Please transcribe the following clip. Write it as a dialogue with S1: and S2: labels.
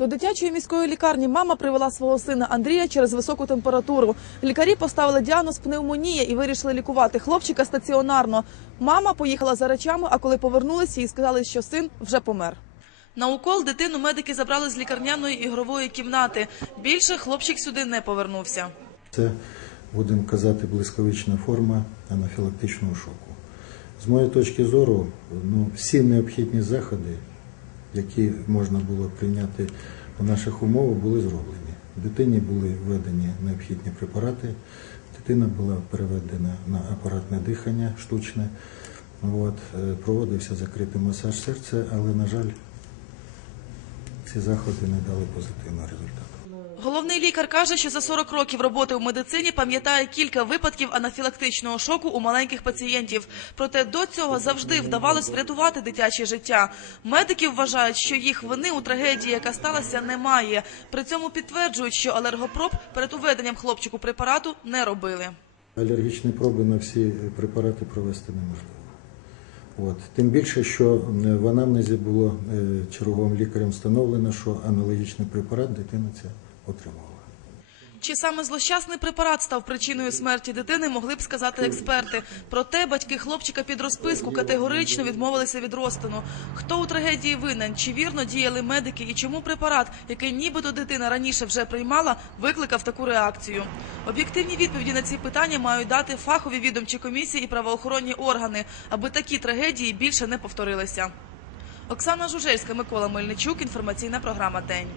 S1: До дитячої міської лікарні мама привела свого сина Андрія через високу температуру. Лікарі поставили діагноз пневмонія і вирішили лікувати хлопчика стаціонарно. Мама поїхала за речами, а коли повернулися, їй сказали, що син вже помер.
S2: На укол дитину медики забрали з лікарняної ігрової кімнати. Більше хлопчик сюди не повернувся.
S3: Це, будемо казати, блискавична форма анафілактичного шоку. З моєї точки зору, ну, всі необхідні заходи, які можна було прийняти у наших умовах, були зроблені. Дитині були введені необхідні препарати, дитина була переведена на апаратне дихання штучне. От, е, проводився закритий масаж серця, але, на жаль, ці заходи не дали позитивного результату.
S1: Головний лікар каже, що за 40 років роботи в медицині пам'ятає кілька випадків анафілактичного шоку у маленьких пацієнтів. Проте до цього завжди вдавалось врятувати дитяче життя. Медики вважають, що їх вини у трагедії, яка сталася, немає. При цьому підтверджують, що алергопроб перед уведенням хлопчику препарату не робили.
S3: Алергічні проби на всі препарати провести неможливо. От. Тим більше, що е, в анамнезі було е, черговим лікарем встановлено, що аналогічний препарат дитина ця отримувала.
S1: Чи саме злощасний препарат став причиною смерті дитини, могли б сказати експерти. Проте батьки хлопчика під розписку категорично відмовилися від розтину. Хто у трагедії винен? Чи вірно діяли медики? І чому препарат, який нібито дитина раніше вже приймала, викликав таку реакцію? Об'єктивні відповіді на ці питання мають дати фахові відомчі комісії і правоохоронні органи, аби такі трагедії більше не повторилися. Оксана Жужельська, Микола Мельничук. Інформаційна програма День.